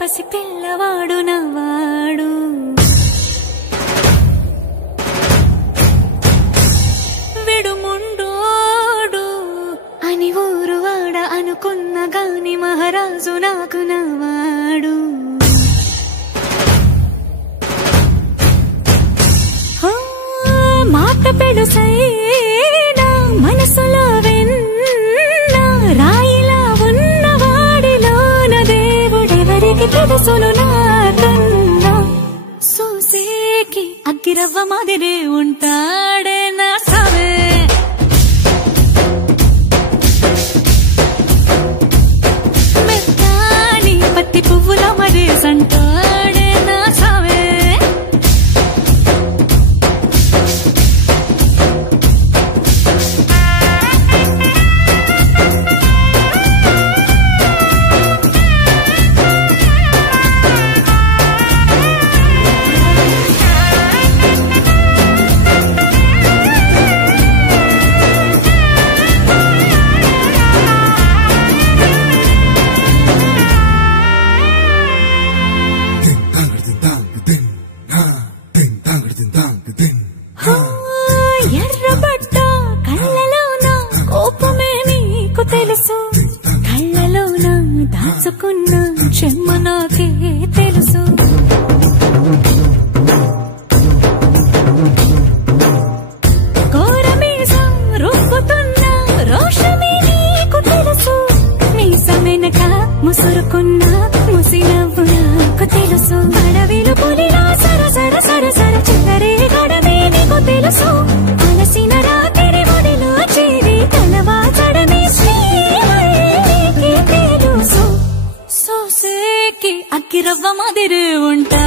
పసి పిల్లవాడు నవ్వాడు. విడుముండోడు అని ఊరువాడ అనుకున్న గాని మహారాజు నాకు నవ్వాడు. మాట పెడుసైనా మనసులో వెన్న రాయిలా ఉన్నవాడిలోన దేవుడెవరికి తెలుసును నాకన్నా. సూసేకి అగ్గిరవ్వ మాదిరే ఉంటాడే నా సావే. మెత్తాని పత్తి పువ్వుల మరేసంటాడే నా సావే. ఎర్రబడ్డ కళ్ళలోన కోపమే నీకు తెలుసు, కళ్ళలోన దాచుకున్న చెమ్మ నాకే తెలుసు. కోరమీసం రుబ్బుతున్న రోషమే నీకు తెలుసు, మీసమెనక ముసురుకున్న ముసినవ్వు నాకు తెలుసు. అడవిలు పులిలా సరసర సరసర చిల్లరే గడమే నీకు తెలుసు, అలసిన రాత్రి ఒడిలో చేరి తలవాచడమే శ్రీకి తెలుసు. సోసేకి అగ్గిరవ్వ మాదిరి ఉంటా